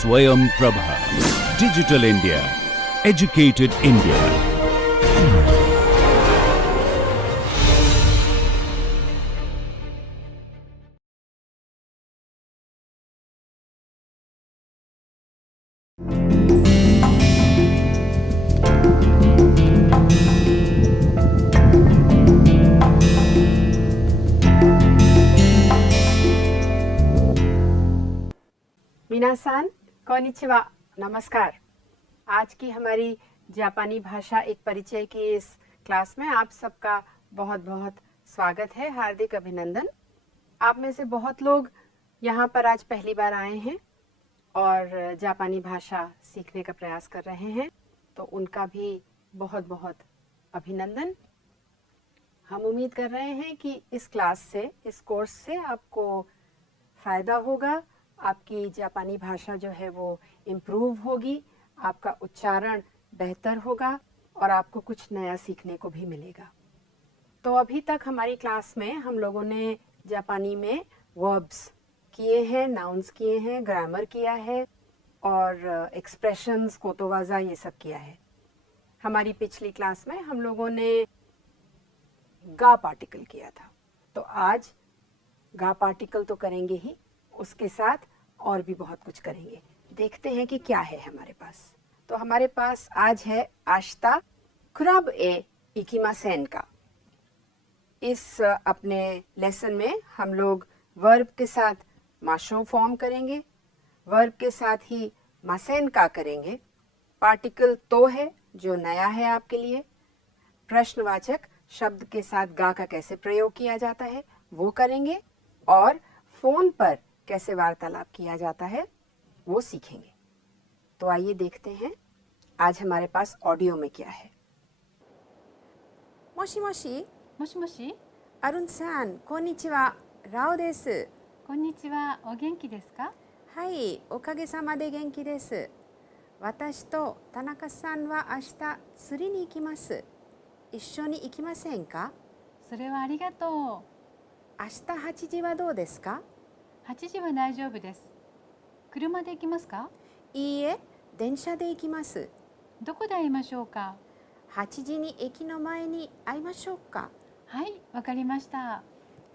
Swayam Prabha. Digital India. Educated India. मिनासान, कोनिचिवा, नमस्कार। आज की हमारी जापानी भाषा एक परिचय की इस क्लास में आप सबका बहुत बहुत स्वागत है, हार्दिक अभिनंदन। आप में से बहुत लोग यहाँ पर आज पहली बार आए हैं और जापानी भाषा सीखने का प्रयास कर रहे हैं, तो उनका भी बहुत बहुत अभिनंदन। हम उम्मीद कर रहे हैं कि इस क्लास से, इस कोर्स से आपको फ़ायदा होगा, आपकी जापानी भाषा जो है वो इम्प्रूव होगी, आपका उच्चारण बेहतर होगा और आपको कुछ नया सीखने को भी मिलेगा। तो अभी तक हमारी क्लास में हम लोगों ने जापानी में वर्ब्स किए हैं, नाउन्स किए हैं, ग्रामर किया है और एक्सप्रेशंस, कोतोवाजा ये सब किया है। हमारी पिछली क्लास में हम लोगों ने गा पार्टिकल किया था, तो आज गा पार्टिकल तो करेंगे ही, उसके साथ और भी बहुत कुछ करेंगे। देखते हैं कि क्या है हमारे पास। तो हमारे पास आज है आश्ता कुराब ए इकिमासेन का। इस अपने लेसन में हम लोग वर्ब के साथ माशो फॉर्म करेंगे, वर्ब के साथ ही मासेन का करेंगे, पार्टिकल तो है जो नया है आपके लिए, प्रश्नवाचक शब्द के साथ गा का कैसे प्रयोग किया जाता है वो करेंगे और फोन पर कैसे वार्तालाप किया जाता है वो सीखेंगे। तो आइए देखते हैं आज हमारे पास ऑडियो में क्या है। मोशी मोशी もしもし、 अरुण सान कोनिचिवा राओ देसु こんにちは。お元気ですか？はいおかげさまで元気です。私と田中さんは明日釣りに行きます。一緒に行きませんか？それはありがとう。明日8時はどうですか？ 8時は大丈夫です。車で行きますか？いいえ電車で行きます。どこで会いましょうか？ 8時に駅の前に会いましょうか？ はい、わかりました。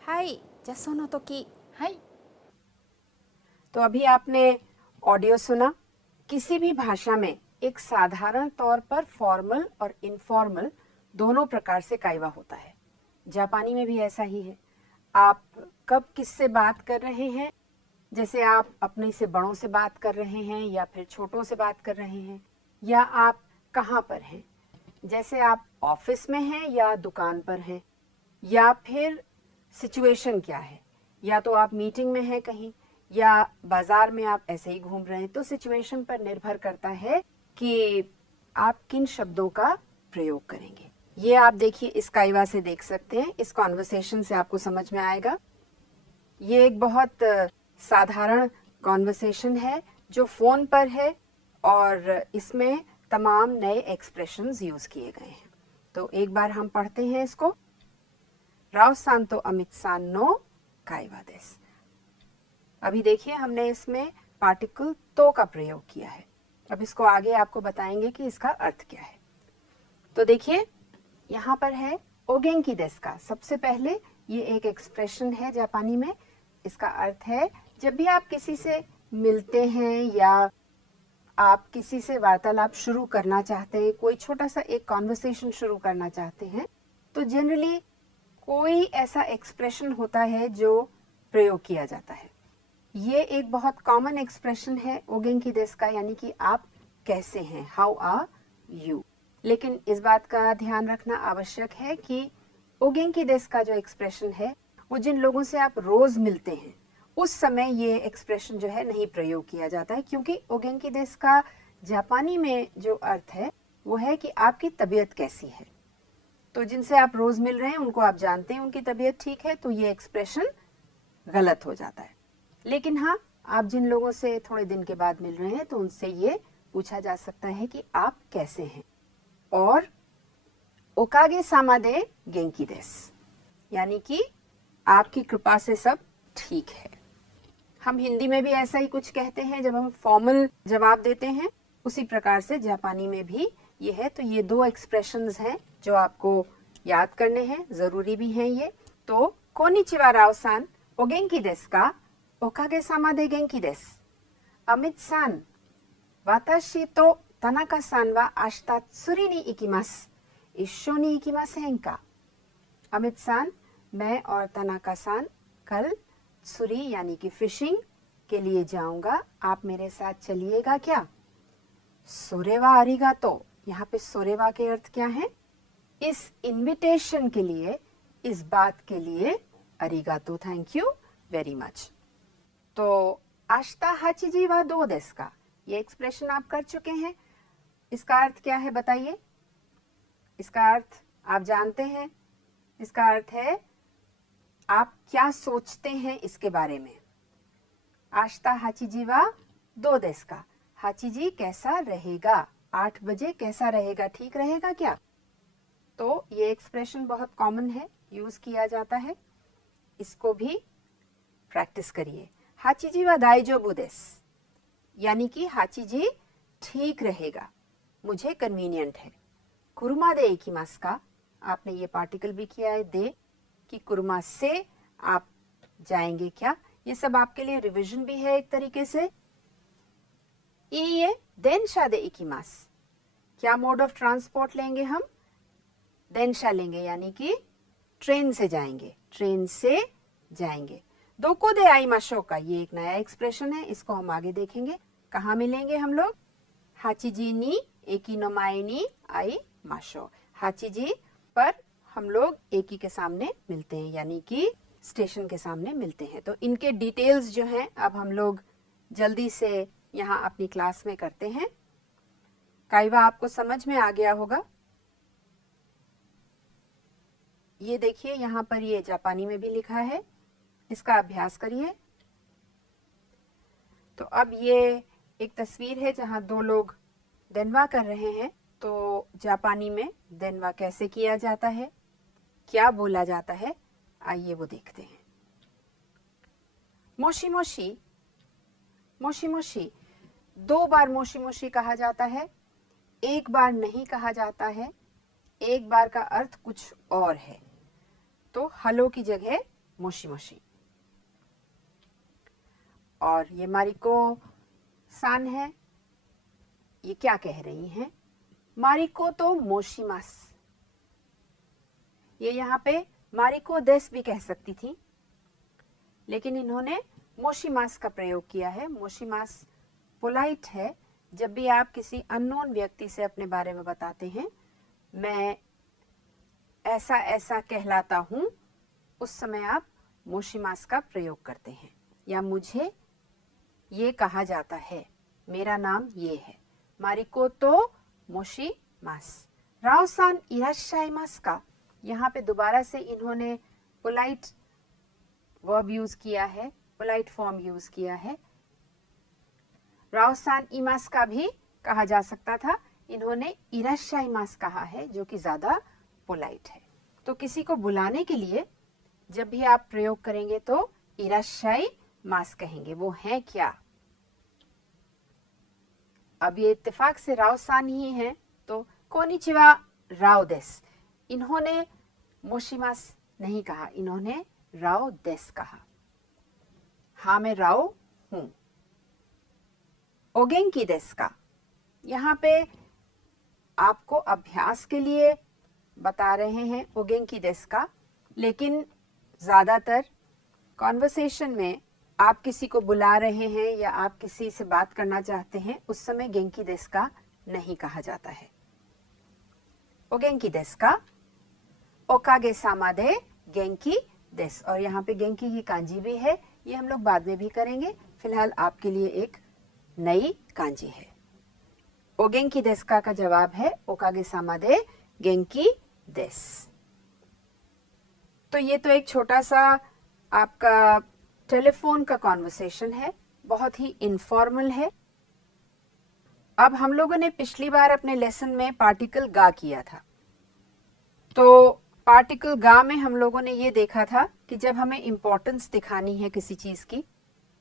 はいじゃあその時。 はい。 तो अभी आपने ऑडियो सुना। किसी भी भाषा में एक साधारण तौर पर फॉर्मल और इनफॉर्मल दोनों प्रकार से कायवा होता है। जापानी में भी ऐसा ही है। आप कब किससे बात कर रहे हैं, जैसे आप अपने से बड़ों से बात कर रहे हैं या फिर छोटों से बात कर रहे हैं, या आप कहाँ पर हैं, जैसे आप ऑफिस में हैं या दुकान पर हैं, या फिर सिचुएशन क्या है, या तो आप मीटिंग में हैं कहीं या बाजार में आप ऐसे ही घूम रहे हैं। तो सिचुएशन पर निर्भर करता है कि आप किन शब्दों का प्रयोग करेंगे। ये आप देखिए इस कायवा से देख सकते हैं, इस कॉन्वर्सेशन से आपको समझ में आएगा। ये एक बहुत साधारण कॉन्वर्सेशन है जो फोन पर है और इसमें तमाम नए एक्सप्रेशंस यूज किए गए हैं। तो एक बार हम पढ़ते हैं इसको। राव सान तो अमित सान नो कायवा देस। अभी देखिए हमने इसमें पार्टिकल तो का प्रयोग किया है। अब इसको आगे आपको बताएंगे कि इसका अर्थ क्या है। तो देखिए यहाँ पर है ओगेंकी देस का। सबसे पहले ये एक एक्सप्रेशन है जापानी में। इसका अर्थ है जब भी आप किसी से मिलते हैं या आप किसी से वार्तालाप शुरू करना चाहते हैं, कोई छोटा सा एक कॉन्वर्सेशन शुरू करना चाहते हैं, तो जनरली कोई ऐसा एक्सप्रेशन होता है जो प्रयोग किया जाता है। ये एक बहुत कॉमन एक्सप्रेशन है ओगेंकी देस का, यानी कि आप कैसे हैं, हाउ आर यू। लेकिन इस बात का ध्यान रखना आवश्यक है कि ओगेंकी देस का जो एक्सप्रेशन है वो जिन लोगों से आप रोज मिलते हैं उस समय ये एक्सप्रेशन जो है नहीं प्रयोग किया जाता है, क्योंकि ओगेंकी देस का जापानी में जो अर्थ है वो है कि आपकी तबीयत कैसी है। तो जिनसे आप रोज मिल रहे हैं उनको आप जानते हैं उनकी तबीयत ठीक है, तो ये एक्सप्रेशन गलत हो जाता है। लेकिन हाँ, आप जिन लोगों से थोड़े दिन के बाद मिल रहे हैं तो उनसे ये पूछा जा सकता है कि आप कैसे हैं। और ओकागे सामा दे गेंकी देस, यानी कि आपकी कृपा से सब ठीक है। हम हिंदी में भी ऐसा ही कुछ कहते हैं जब हम फॉर्मल जवाब देते हैं, उसी प्रकार से जापानी में भी ये है। तो ये दो एक्सप्रेशंस हैं जो आपको याद करने हैं, जरूरी भी हैं ये। तो कोनिचिवा राव-सान, ओ गेंकी देसु का? ओकागे सामा दे गेंकी देसु। अमित-सान, वाताशी तो तानाका-सान वा आशिता त्सुरी नि इकिमासु। इश्शो नि इकिमासेन का? अमित-सान, मैं और तानाका-सान कल त्सुरी यानी कि फिशिंग के लिए जाऊंगा, आप मेरे साथ चलिएगा क्या? सोरेवा आरिगातो, यहाँ पे सोरेवा के अर्थ क्या है? इस इनविटेशन के लिए, इस बात के लिए अरिगातो, थैंक यू वेरी मच। तो आशिता हाचिजी वा दो देसु का? ये एक्सप्रेशन आप कर चुके हैं। इसका अर्थ क्या है बताइए? इसका अर्थ आप जानते हैं। इसका अर्थ है आप क्या सोचते हैं इसके बारे में। आशिता हाचिजी वा दो देसु का? हाचिजी कैसा रहेगा? 8 बजे कैसा रहेगा? ठीक रहेगा क्या? तो ये एक्सप्रेशन बहुत कॉमन है, यूज किया जाता है। इसको भी प्रैक्टिस करिए। हाचिजी वा दाइजोबु देसु, यानी कि हाचिजी ठीक रहेगा, मुझे कन्वीनियंट है। कुरुमा दे इकिमासु का? आपने ये पार्टिकल भी किया है दे, कि कुरुमा से आप जाएंगे क्या? ये सब आपके लिए रिवीजन भी है एक तरीके से। ये देनशा दे इकिमासु, क्या मोड ऑफ ट्रांसपोर्ट लेंगे हम? देनशा लेंगे, यानी कि ट्रेन से जाएंगे, ट्रेन से जाएंगे। दोको दे आइमाशो का, ये एक नया एक्सप्रेशन है, इसको हम आगे देखेंगे। कहाँ मिलेंगे हम लोग? हाचिजी नी एकी नो माए नी आइमाशो, हाचिजी पर हम लोग एकी के सामने मिलते हैं, यानी कि स्टेशन के सामने मिलते हैं। तो इनके डिटेल्स जो हैं अब हम लोग जल्दी से यहाँ अपनी क्लास में करते हैं। काइवा आपको समझ में आ गया होगा। ये देखिए यहाँ पर ये जापानी में भी लिखा है, इसका अभ्यास करिए। तो अब ये एक तस्वीर है जहाँ दो लोग देनवा कर रहे हैं। तो जापानी में देनवा कैसे किया जाता है, क्या बोला जाता है, आइए वो देखते हैं। मोशी मोशी, मोशी मोशी, 2 बार मोशी मोशी कहा जाता है, 1 बार नहीं कहा जाता है। 1 बार का अर्थ कुछ और है, तो हलो की जगह मोशी मोशी। और ये मारिको सान है, ये क्या कह रही हैं? मारिको तो मोशिमास, ये यहाँ पे मारिको देस भी कह सकती थी, लेकिन इन्होंने मोशिमास का प्रयोग किया है। मोशिमास पोलाइट है। जब भी आप किसी अननोन व्यक्ति से अपने बारे में बताते हैं, मैं ऐसा ऐसा कहलाता हूं, उस समय आप मोशिमास का प्रयोग करते हैं। या मुझे ये कहा जाता है, मेरा नाम ये है। मारिको तो मोशिमास। राव-सान इराश्शाइमासु का? यहाँ पे दोबारा से इन्होंने पोलाइट वर्ब यूज किया है, पोलाइट फॉर्म यूज किया है। राव-सान इमास का भी कहा जा सकता था, इन्होंने इराश्शाइमासु कहा है, जो कि ज्यादा पोलाइट है। तो किसी को बुलाने के लिए जब भी आप प्रयोग करेंगे तो इराश्शाइमासु कहेंगे। वो है क्या? अब ये इत्तेफाक से राव-सान ही है, तो कोनिचिवा राव देस। इन्होंने मोशिमास नहीं कहा, इन्होंने राव देस कहा। हाँ मैं राव हूं। ओगेंकी देस का? यहाँ पे आपको अभ्यास के लिए बता रहे हैं ओगेंकी देस का, लेकिन ज्यादातर कॉन्वर्सेशन में आप किसी को बुला रहे हैं या आप किसी से बात करना चाहते हैं, उस समय गेंकी देस का नहीं कहा जाता है। ओगेंकी देस का? ओकागे सामा दे गेंकी देस। और यहाँ पे गेंकी की कांजी भी है, ये हम लोग बाद में भी करेंगे। फिलहाल आपके लिए एक नई कांजी है। ओगेंकी देस का जवाब है ओकागे सामा दे गेंकी देस। तो ये तो एक छोटा सा आपका टेलीफोन का कॉन्वर्सेशन है, बहुत ही इनफॉर्मल है। अब हम लोगों ने पिछली बार अपने लेसन में पार्टिकल गा किया था। तो पार्टिकल गा में हम लोगों ने ये देखा था कि जब हमें इंपॉर्टेंस दिखानी है किसी चीज की,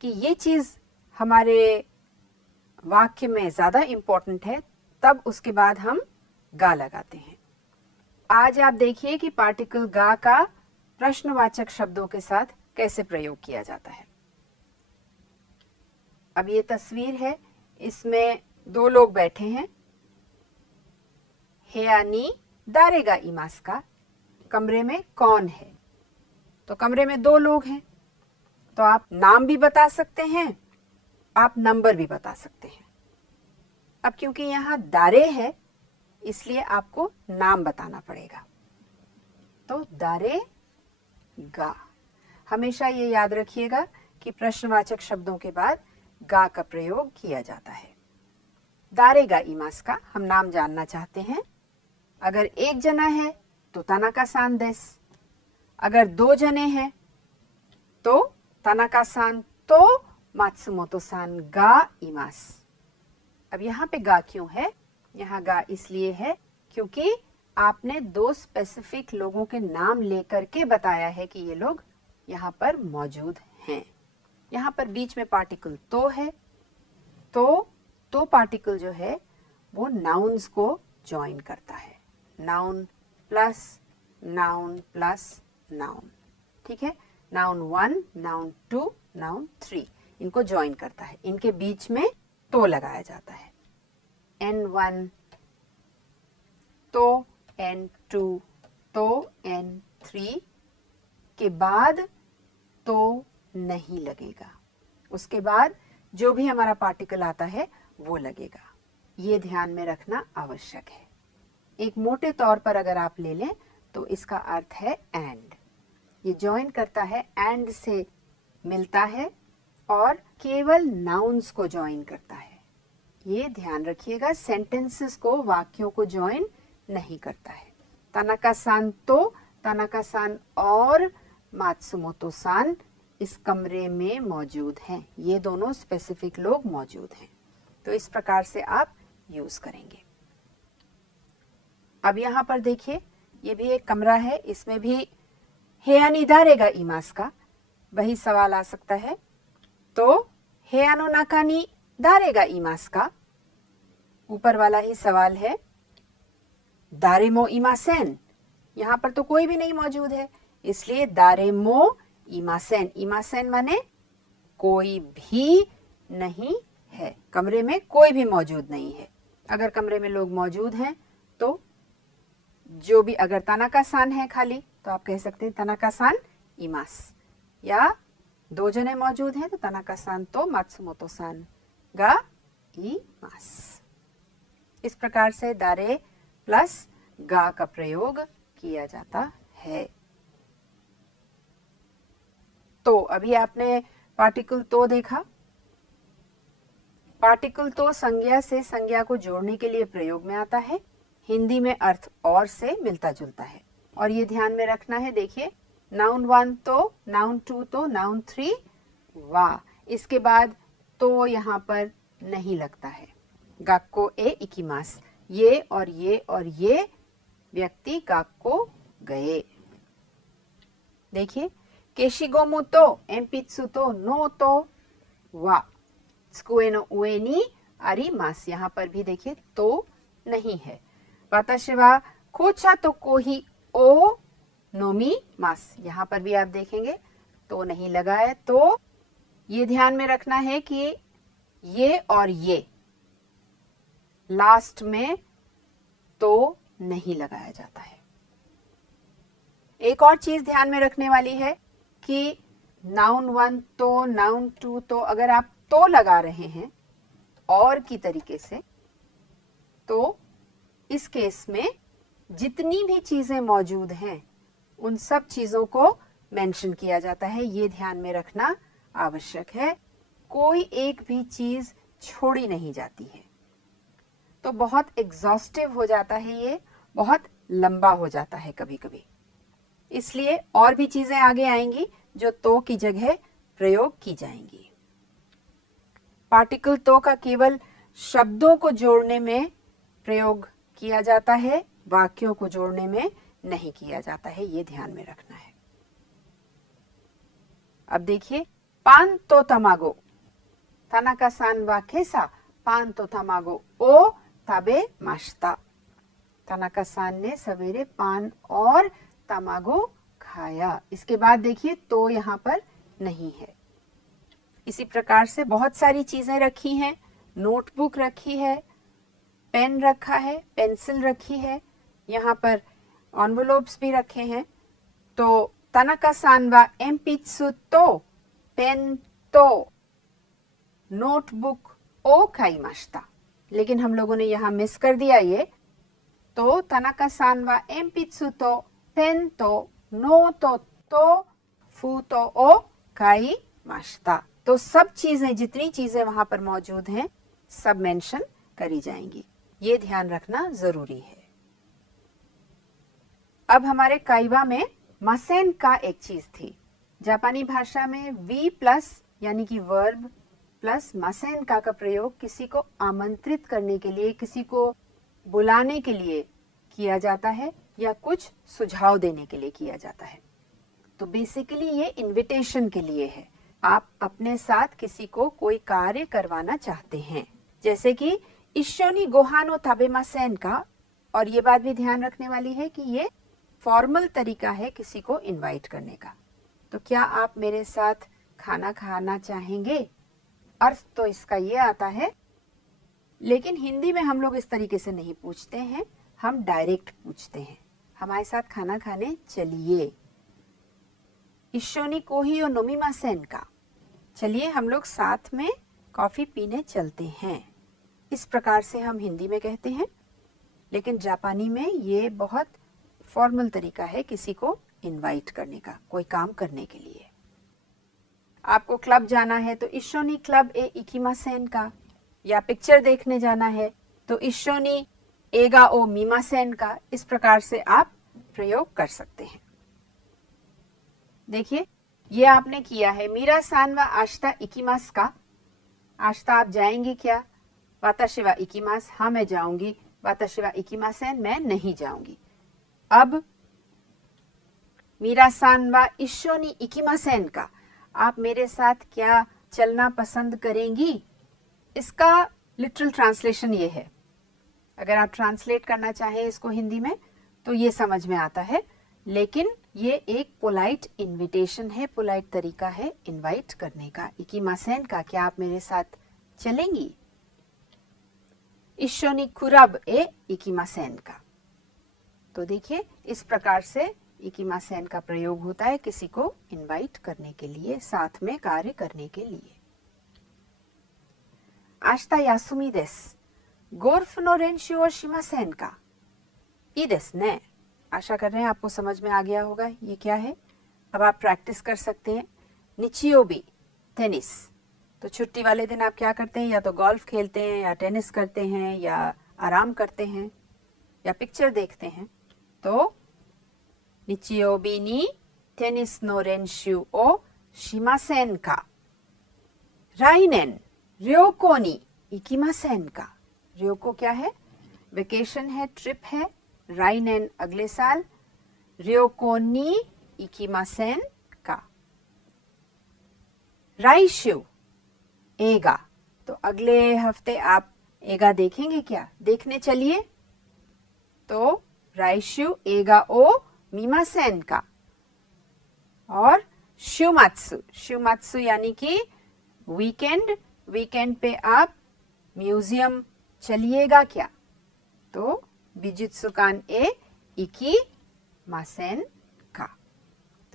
कि ये चीज हमारे वाक्य में ज्यादा इंपॉर्टेंट है, तब उसके बाद हम गा लगाते हैं। आज आप देखिए कि पार्टिकल गा का प्रश्नवाचक शब्दों के साथ कैसे प्रयोग किया जाता है। अब ये तस्वीर है, इसमें दो लोग बैठे हैं। हेयानी दारेगा इमास का, कमरे में कौन है? तो कमरे में दो लोग हैं, तो आप नाम भी बता सकते हैं, आप नंबर भी बता सकते हैं। अब क्योंकि यहां दारे है, इसलिए आपको नाम बताना पड़ेगा। तो दारे गा। हमेशा ये याद रखिएगा कि प्रश्नवाचक शब्दों के बाद गा का प्रयोग किया जाता है। दारेगा इमास का हम नाम जानना चाहते हैं। अगर एक जना है तो तानाका सान देस, अगर दो जने हैं तो तानाका सान तो मात्सुमोतो सान गा इमास। अब यहाँ पे गा क्यों है? यहाँ गा इसलिए है क्योंकि आपने दो स्पेसिफिक लोगों के नाम लेकर के बताया है कि ये लोग यहाँ पर मौजूद हैं। यहाँ पर बीच में पार्टिकल तो है, तो पार्टिकल जो है वो नाउन्स को ज्वाइन करता है। Noun plus noun plus noun, ठीक है। नाउन 1, नाउन 2, नाउन 3, इनको ज्वाइन करता है। इनके बीच में तो लगाया जाता है। N1 तो, N2 तो, N3 के बाद तो नहीं लगेगा, उसके बाद जो भी हमारा पार्टिकल आता है वो लगेगा। ये ध्यान में रखना आवश्यक है। एक मोटे तौर पर अगर आप ले लें तो इसका अर्थ है एंड। ये ज्वाइन करता है, एंड से मिलता है और केवल नाउन्स को ज्वाइन करता है। ये ध्यान रखिएगा, सेंटेंसेस को, वाक्यों को ज्वाइन नहीं करता है। तानाका सान तो, तानाका सान और मात्सुमोतो सान इस कमरे में मौजूद हैं। ये दोनों स्पेसिफिक लोग मौजूद हैं। तो इस प्रकार से आप यूज करेंगे। अब यहाँ पर देखिए, ये भी एक कमरा है, इसमें भी हेयानी दारेगा इमास का वही सवाल आ सकता है। तो हेयानो नाकानी दारेगा इमास का, ऊपर वाला ही सवाल है। दारेमो इमासेन, यहाँ पर तो कोई भी नहीं मौजूद है, इसलिए दारेमो इमासेन। इमासेन माने कोई भी नहीं है, कमरे में कोई भी मौजूद नहीं है। अगर कमरे में लोग मौजूद हैं तो जो भी, अगर तानाका सान है खाली तो आप कह सकते हैं तानाका सान इमास, या दो जने मौजूद हैं तो तानाका सान तो मात्सुमोतो सान गा इमास। इस प्रकार से दारे प्लस गा का प्रयोग किया जाता है। तो अभी आपने पार्टिकल तो देखा। पार्टिकल तो संज्ञा से संज्ञा को जोड़ने के लिए प्रयोग में आता है। हिंदी में अर्थ और से मिलता जुलता है, और ये ध्यान में रखना है। देखिए, नाउन 1 तो, नाउन 2 तो, नाउन 3 वा, इसके बाद तो यहाँ पर नहीं लगता है। गाक्को ए इकिमास, ये और ये और ये व्यक्ति गाक्को गए। देखिए, केशिगोमु तो, एम्पित्सु तो, नो तो वा, त्सुकुए नो उए नि आरिमास, यहाँ पर भी देखिए तो नहीं है। वाताशी वा कोचा तो कोही ओ नोमी मास, यहाँ पर भी आप देखेंगे तो नहीं लगा है। तो ये ध्यान में रखना है कि ये और ये लास्ट में तो नहीं लगाया जाता है। एक और चीज ध्यान में रखने वाली है कि नाउन 1 तो, नाउन 2 तो, अगर आप तो लगा रहे हैं और की तरीके से, तो इस केस में जितनी भी चीजें मौजूद हैं उन सब चीजों को मेंशन किया जाता है। ये ध्यान में रखना आवश्यक है, कोई एक भी चीज छोड़ी नहीं जाती है। तो बहुत एग्जॉस्टिव हो जाता है, ये बहुत लंबा हो जाता है कभी कभी, इसलिए और भी चीजें आगे आएंगी जो तो की जगह प्रयोग की जाएंगी। पार्टिकल तो का केवल शब्दों को जोड़ने में प्रयोग किया जाता है, वाक्यों को जोड़ने में नहीं किया जाता है। ये ध्यान में रखना है। अब देखिए, पान तो तमागो, तानाका सान वा केसा पान तो तमागो ओ ताबे माशिता। तानाका सान ने सवेरे पान और तमागो खाया। इसके बाद देखिए तो यहाँ पर नहीं है। इसी प्रकार से बहुत सारी चीजें रखी हैं, नोटबुक रखी है, पेन रखा है, पेंसिल रखी है, यहाँ पर एनवेलोप्स भी रखे हैं। तो तानाका सान वा एम्पित्सु तो पेन तो नोटबुक ओ खाइमाशिता। लेकिन हम लोगों ने यहाँ मिस कर दिया ये। तो तानाका सान वा एम्पित्सु तो पेन तो नोटो तो फूतो ओ खाइमाशिता। तो सब चीजें, जितनी चीजें वहां पर मौजूद हैं, सब मेंशन करी जाएंगी। ये ध्यान रखना जरूरी है। अब हमारे काइवा में मसेन का एक चीज थी। जापानी भाषा में वी प्लस यानी कि वर्ब प्लस मसेन का प्रयोग किसी को आमंत्रित करने के लिए, किसी को बुलाने के लिए किया जाता है या कुछ सुझाव देने के लिए किया जाता है। तो बेसिकली ये इनविटेशन के लिए है। आप अपने साथ किसी को कोई कार्य करवाना चाहते हैं, जैसे कि इशोनी गोहानो ताबेमासेन का। और ये बात भी ध्यान रखने वाली है कि ये फॉर्मल तरीका है किसी को इनवाइट करने का। तो क्या आप मेरे साथ खाना खाना चाहेंगे? अर्थ तो इसका ये आता है, लेकिन हिंदी में हम लोग इस तरीके से नहीं पूछते हैं, हम डायरेक्ट पूछते हैं, हमारे साथ खाना खाने चलिए। इशोनी कोहियो नोमिमासेन का, चलिए हम लोग साथ में कॉफी पीने चलते हैं। इस प्रकार से हम हिंदी में कहते हैं, लेकिन जापानी में ये बहुत फॉर्मल तरीका है किसी को इनवाइट करने का, कोई काम करने के लिए। आपको क्लब जाना है तो इशोनी क्लब ए इकिमासेन का, या पिक्चर देखने जाना है तो इशोनी एगा ओ मीमासेन का। इस प्रकार से आप प्रयोग कर सकते हैं। देखिए ये आपने किया है। मीरा सान वा आशिता इकिमास का, आशिता आप जाएंगे क्या? वाताशी वा इकिमास, हाँ मैं जाऊंगी। वाताशी वा इकिमासेन, मैं नहीं जाऊंगी। अब मीरा सान वा इशोनी इकिमासेन का, आप मेरे साथ क्या चलना पसंद करेंगी? इसका लिटरल ट्रांसलेशन ये है। अगर आप ट्रांसलेट करना चाहें इसको हिंदी में तो ये समझ में आता है, लेकिन ये एक पोलाइट इनविटेशन है, पोलाइट तरीका है इनवाइट करने का। इकिमासेन का, क्या आप मेरे साथ चलेंगी? इशोनी कुराब ए इकिमासेन का। तो देखिए इस प्रकार से इकिमासेन का प्रयोग होता है किसी को इनवाइट करने के लिए, साथ में कार्य करने के लिए। आशिता यासुमी देस, गोल्फ नो रेंशु ओ शिमासेन का। ई देस ने, आशा कर रहे हैं आपको समझ में आ गया होगा ये क्या है। अब आप प्रैक्टिस कर सकते हैं। निचियोबी टेनिस, तो छुट्टी वाले दिन आप क्या करते हैं? या तो गोल्फ खेलते हैं, या टेनिस करते हैं, या आराम करते हैं, या पिक्चर देखते हैं। तो निचियोबी नी टेनिस नो रेंशु ओ शिमासेन का। राइनेन रियोको नी इकिमासेन का। रियोको क्या है? वेकेशन है, ट्रिप है। राइनेन अगले साल, रियोको नी इकिमासेन का। राइशु एगा, तो अगले हफ्ते आप एगा देखेंगे क्या? देखने चलिए। तो राइशु एगा ओ मीमासेन का। और शुमात्सु, शुमात्सु यानी कि वीकेंड, वीकेंड पे आप म्यूजियम चलिएगा क्या? तो बिजुत्सुकान ए इकी मासेन का।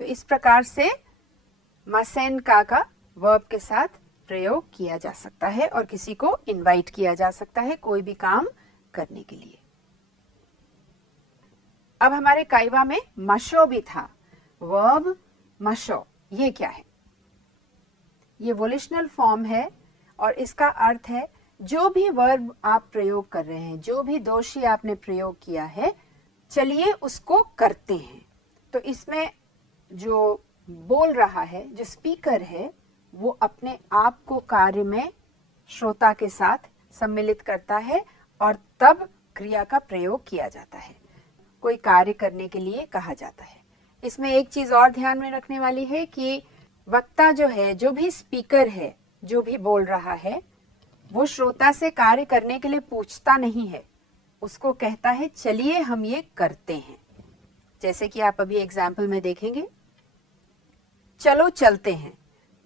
तो इस प्रकार से मासेन का वर्ब के साथ प्रयोग किया जा सकता है और किसी को इनवाइट किया जा सकता है कोई भी काम करने के लिए। अब हमारे काइवा में मशो भी था। वर्ब मशो, ये क्या है? ये वोलिशनल फॉर्म है और इसका अर्थ है जो भी वर्ब आप प्रयोग कर रहे हैं, जो भी दोषी आपने प्रयोग किया है, चलिए उसको करते हैं। तो इसमें जो बोल रहा है, जो स्पीकर है, वो अपने आप को कार्य में श्रोता के साथ सम्मिलित करता है और तब क्रिया का प्रयोग किया जाता है, कोई कार्य करने के लिए कहा जाता है। इसमें एक चीज और ध्यान में रखने वाली है कि वक्ता जो है, जो भी स्पीकर है, जो भी बोल रहा है, वो श्रोता से कार्य करने के लिए पूछता नहीं है, उसको कहता है चलिए हम ये करते हैं। जैसे कि आप अभी एग्जाम्पल में देखेंगे, चलो चलते हैं,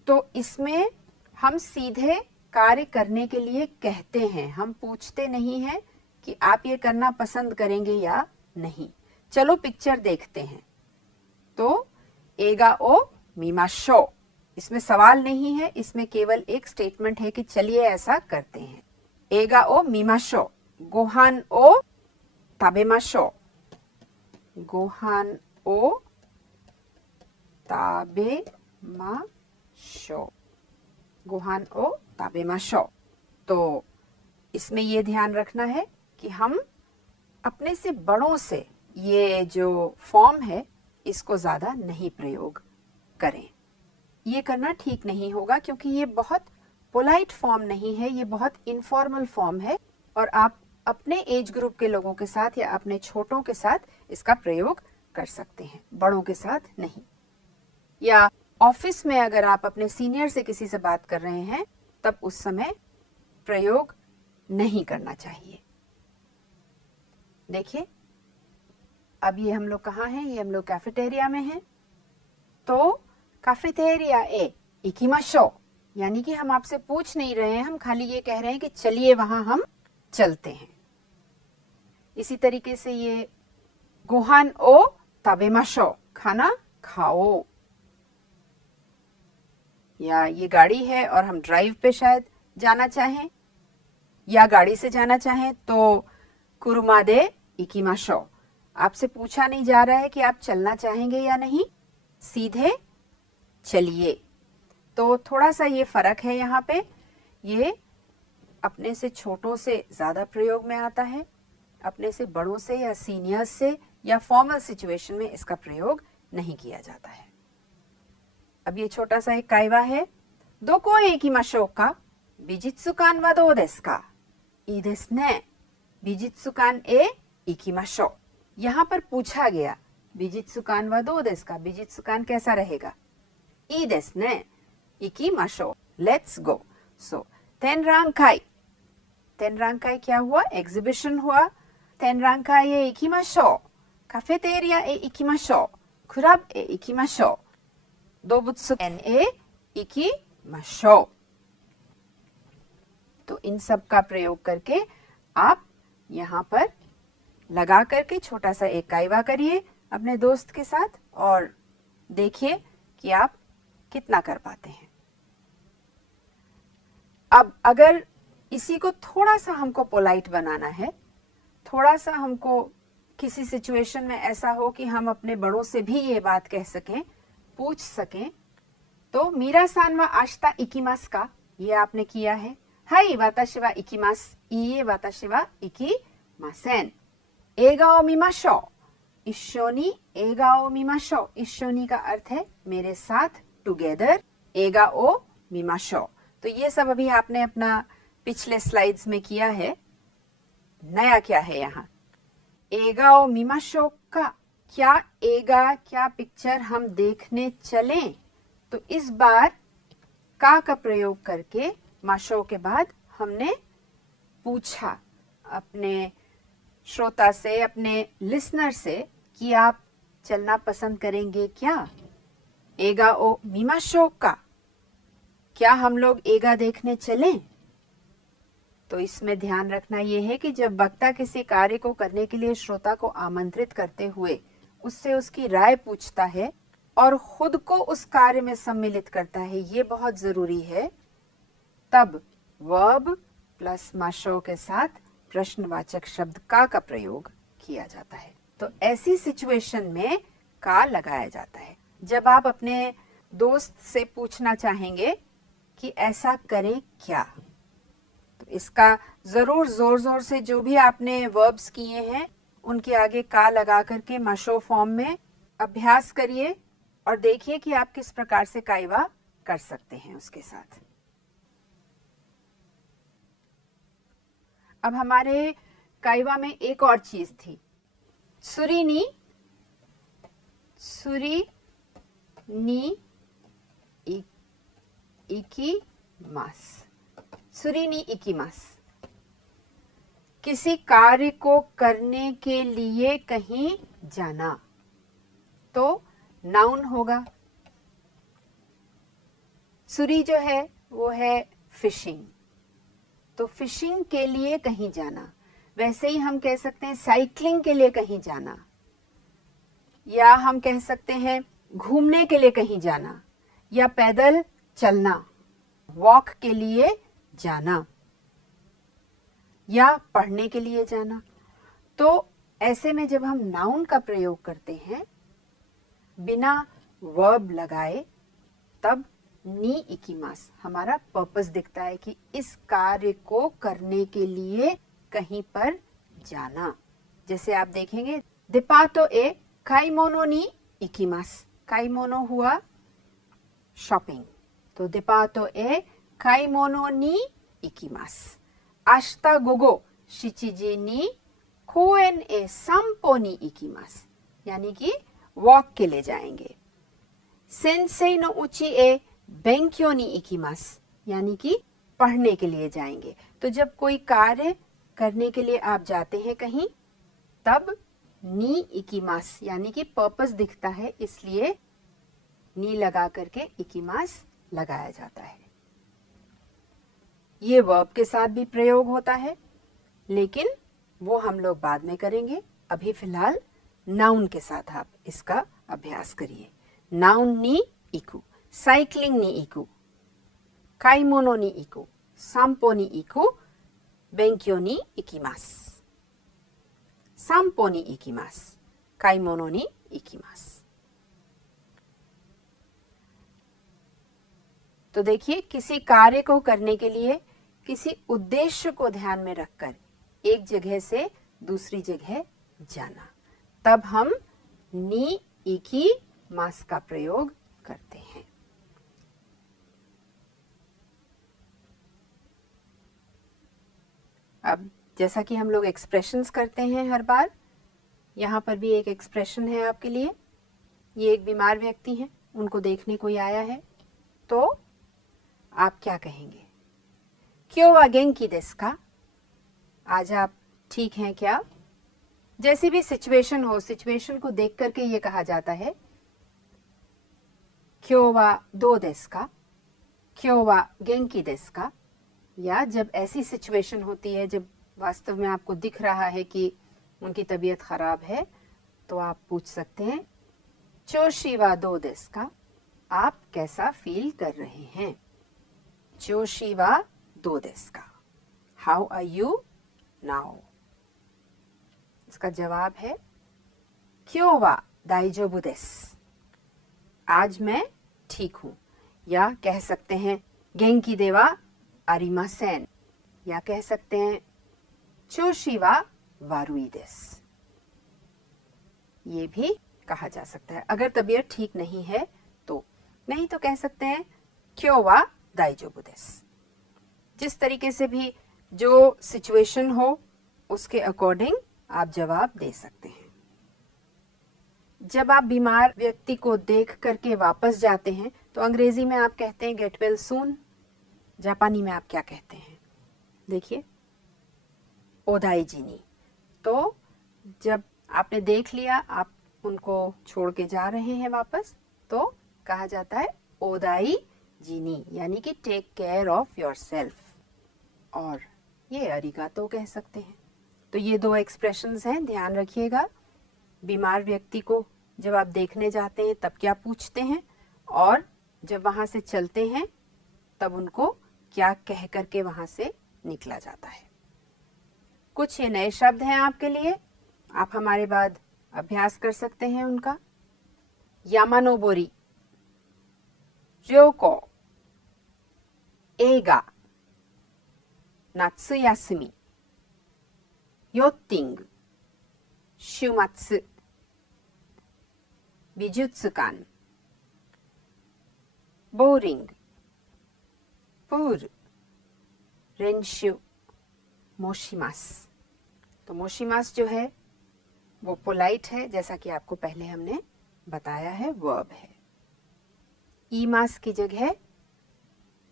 तो इसमें हम सीधे कार्य करने के लिए कहते हैं, हम पूछते नहीं हैं कि आप ये करना पसंद करेंगे या नहीं। चलो पिक्चर देखते हैं, तो एगा ओ मीमाशो, इसमें सवाल नहीं है, इसमें केवल एक स्टेटमेंट है कि चलिए ऐसा करते हैं। एगा ओ मीमाशो, गोहान ओ ताबेमाशो, गोहान ओ ताबेमाशो, गोहान ओ ताबेमाशो। तो इसमें ये ध्यान रखना है कि हम अपने से बड़ों से ये जो फॉर्म है इसको ज्यादा नहीं प्रयोग करें। ये करना ठीक नहीं होगा क्योंकि ये बहुत पोलाइट फॉर्म नहीं है, ये बहुत इनफॉर्मल फॉर्म है और आप अपने एज ग्रुप के लोगों के साथ या अपने छोटों के साथ इसका प्रयोग कर सकते हैं, बड़ों के साथ नहीं। या ऑफिस में अगर आप अपने सीनियर से किसी से बात कर रहे हैं तब उस समय प्रयोग नहीं करना चाहिए। देखिए अब ये हम लोग कहाँ हैं, ये हम लोग कैफेटेरिया में हैं। तो कैफेटेरिया ए इकिमाशो, यानी कि हम आपसे पूछ नहीं रहे हैं, हम खाली ये कह रहे हैं कि चलिए वहां हम चलते हैं। इसी तरीके से ये गोहान ओ ताबेमाशो, खाना खाओ। या ये गाड़ी है और हम ड्राइव पे शायद जाना चाहें या गाड़ी से जाना चाहें, तो कुरुमा दे इकिमाशो, आपसे पूछा नहीं जा रहा है कि आप चलना चाहेंगे या नहीं, सीधे चलिए। तो थोड़ा सा ये फर्क है यहाँ पे, ये अपने से छोटों से ज्यादा प्रयोग में आता है, अपने से बड़ों से या सीनियर्स से या फॉर्मल सिचुएशन में इसका प्रयोग नहीं किया जाता है। अब ये छोटा सा एक काइवा है, दोको ए इकिमाशो का, बिजित्सुकान वा दो देसु का, ई देसु ने, बिजित्सुकान ए इकिमाशो। यहाँ पर पूछा गया बिजित्सुकान वा दो देसु का, बिजित्सुकान कैसा रहेगा, ई देसु ने, इकिमाशो, लेट्स गो। सो तेनरांकाई, तेनरांकाई क्या हुआ, एग्जीबिशन हुआ। तेनरांकाई ए इकिमाशो, काफेटेरिया ए इकिमाशो, क्लब ए इकिमाशो, दोबुत्सुकेन ए इकिमाशो। तो इन सब का प्रयोग करके आप यहाँ पर लगा करके छोटा सा एक काइवा करिए अपने दोस्त के साथ और देखिए कि आप कितना कर पाते हैं। अब अगर इसी को थोड़ा सा हमको पोलाइट बनाना है, थोड़ा सा हमको किसी सिचुएशन में ऐसा हो कि हम अपने बड़ों से भी ये बात कह सकें, पूछ सकें, तो मीरा सान वा आशिता इकिमास का ये आपने किया है। हाई वाताशी वा इकिमास, इए वाताशी वा इकिमासेन। एगा ओ मीमाशो, इश्शोनी एगा ओ मीमाशो, इश्शोनी का अर्थ है मेरे साथ, टुगेदर, एगा ओ मीमाशो। तो ये सब अभी आपने अपना पिछले स्लाइड्स में किया है। नया क्या है यहाँ, एगा ओ मीमाशो का, क्या एगा, क्या पिक्चर हम देखने चलें। तो इस बार का प्रयोग करके माशो के बाद हमने पूछा अपने श्रोता से, अपने लिसनर से कि आप चलना पसंद करेंगे क्या। एगा ओ मीमाशो का, क्या हम लोग एगा देखने चलें। तो इसमें ध्यान रखना यह है कि जब वक्ता किसी कार्य को करने के लिए श्रोता को आमंत्रित करते हुए उससे उसकी राय पूछता है और खुद को उस कार्य में सम्मिलित करता है, ये बहुत जरूरी है, तब वर्ब प्लस माशो के साथ प्रश्नवाचक शब्द का प्रयोग किया जाता है। तो ऐसी सिचुएशन में का लगाया जाता है। जब आप अपने दोस्त से पूछना चाहेंगे कि ऐसा करें क्या, तो इसका जरूर जोर जोर से जो भी आपने वर्ब्स किए हैं उनके आगे का लगा करके माशो फॉर्म में अभ्यास करिए और देखिए कि आप किस प्रकार से काइवा कर सकते हैं उसके साथ। अब हमारे काइवा में एक और चीज थी, सुरी नी इकीमास, सुरी नी इकीमास। किसी कार्य को करने के लिए कहीं जाना, तो नाउन होगा। सुरी जो है वो है फिशिंग, तो फिशिंग के लिए कहीं जाना। वैसे ही हम कह सकते हैं साइकिलिंग के लिए कहीं जाना, या हम कह सकते हैं घूमने के लिए कहीं जाना, या पैदल चलना, वॉक के लिए जाना, या पढ़ने के लिए जाना। तो ऐसे में जब हम नाउन का प्रयोग करते हैं बिना वर्ब लगाए, तब नी इकीमास हमारा पर्पस दिखता है कि इस कार्य को करने के लिए कहीं पर जाना। जैसे आप देखेंगे डिपार्टो ए काइमोनो नी इकीमास। काइमोनो हुआ शॉपिंग, तो डिपार्टो ए काइमोनो नी इकीमास। आश्ता गोगो शिचिजी नी कोएन ए संपो नी इकीमास, यानी कि वॉक के लिए जाएंगे। सेंसेई नो उची ए बेंक्यो नी इकीमास, यानी कि पढ़ने के लिए जाएंगे। तो जब कोई कार्य करने के लिए आप जाते हैं कहीं, तब नी इकीमास यानी कि पर्पस दिखता है, इसलिए नी लगा करके इकीमास लगाया जाता है। ये वर्ब के साथ भी प्रयोग होता है, लेकिन वो हम लोग बाद में करेंगे। अभी फिलहाल नाउन के साथ आप इसका अभ्यास करिए। नाउन नी इकु, साइक्लिंग नी इकु, काइमोनो नी इकु, संपो नी इकु, बेंक्यो नी इकीमास। संपो नी इकीमास, काइमोनो नी इकीमास। तो देखिए, किसी कार्य को करने के लिए किसी उद्देश्य को ध्यान में रखकर एक जगह से दूसरी जगह जाना, तब हम नी इकीमास का प्रयोग करते हैं। अब जैसा कि हम लोग एक्सप्रेशंस करते हैं हर बार, यहाँ पर भी एक एक्सप्रेशन है आपके लिए। ये एक बीमार व्यक्ति हैं, उनको देखने कोई आया है, तो आप क्या कहेंगे? क्यों वा गेंकी देसु का? आज आप ठीक हैं क्या? जैसी भी सिचुएशन हो, सिचुएशन को देख करके ये कहा जाता है क्यों वा दो देसु का, क्यों वा गेंकी देसु का। या जब ऐसी सिचुएशन होती है जब वास्तव में आपको दिख रहा है कि उनकी तबीयत खराब है, तो आप पूछ सकते हैं चोशी वा दो देसु का, आप कैसा फील कर रहे हैं? चोशी वा दो देसु का, हाउ आर यू नाउ? इसका जवाब है क्यों वा दाइजोबु देसु, आज मैं ठीक हूं। या कह सकते हैं गेंकी दे वा आरिमासेन, या कह सकते हैं चोशी वा वारुई देसु। ये भी कहा जा सकता है अगर तबीयत ठीक नहीं है तो। नहीं तो कह सकते हैं क्यों वा दाइजोबु देसु। जिस तरीके से भी जो सिचुएशन हो उसके अकॉर्डिंग आप जवाब दे सकते हैं। जब आप बीमार व्यक्ति को देख करके वापस जाते हैं तो अंग्रेजी में आप कहते हैं गेट वेल सून। जापानी में आप क्या कहते हैं? देखिए, ओदाइजिनी। तो जब आपने देख लिया, आप उनको छोड़ के जा रहे हैं वापस, तो कहा जाता है ओदाइजिनी, यानी कि टेक केयर ऑफ योरसेल्फ। और ये अरिगातो कह सकते हैं। तो ये दो एक्सप्रेशंस हैं, ध्यान रखिएगा। बीमार व्यक्ति को जब आप देखने जाते हैं तब क्या पूछते हैं, और जब वहां से चलते हैं तब उनको क्या कह करके वहां से निकला जाता है। कुछ ये नए शब्द हैं आपके लिए, आप हमारे बाद अभ्यास कर सकते हैं उनका। यामानोबोरी, र्योको, एगा, नात्सुयासुमी, योत्तिंग, शुमात्सु, बिजुत्सुकान, बोरिंग, पूर, रेंशु, मोशिमास। तो मोशिमास जो है वो पोलाइट है, जैसा कि आपको पहले हमने बताया है, वर्ब है। ईमास की जगह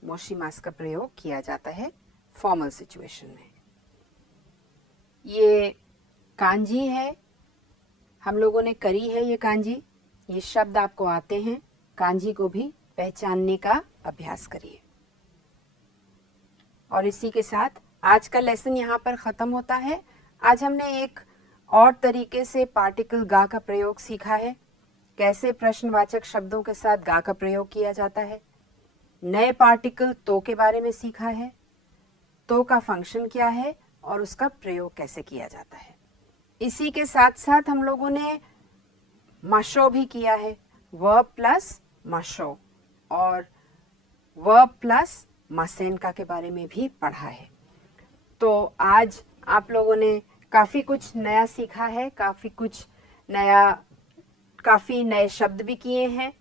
मोशीमास का प्रयोग किया जाता है फॉर्मल सिचुएशन में। ये कांजी है, हम लोगों ने करी है ये कांजी। ये शब्द आपको आते हैं, कांजी को भी पहचानने का अभ्यास करिए। और इसी के साथ आज का लेसन यहाँ पर खत्म होता है। आज हमने एक और तरीके से पार्टिकल गा का प्रयोग सीखा है, कैसे प्रश्नवाचक शब्दों के साथ गा का प्रयोग किया जाता है। नए पार्टिकल तो के बारे में सीखा है, तो का फंक्शन क्या है और उसका प्रयोग कैसे किया जाता है। इसी के साथ साथ हम लोगों ने मशो भी किया है, वर्ब प्लस मशो, और वर्ब प्लस मसेनका के बारे में भी पढ़ा है। तो आज आप लोगों ने काफ़ी कुछ नया सीखा है, काफ़ी नए शब्द भी किए हैं।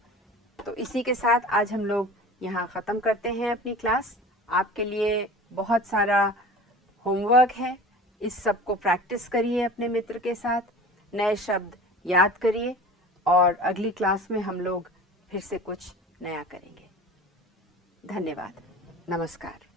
तो इसी के साथ आज हम लोग यहाँ ख़त्म करते हैं अपनी क्लास। आपके लिए बहुत सारा होमवर्क है, इस सब को प्रैक्टिस करिए अपने मित्र के साथ, नए शब्द याद करिए और अगली क्लास में हम लोग फिर से कुछ नया करेंगे। धन्यवाद, नमस्कार।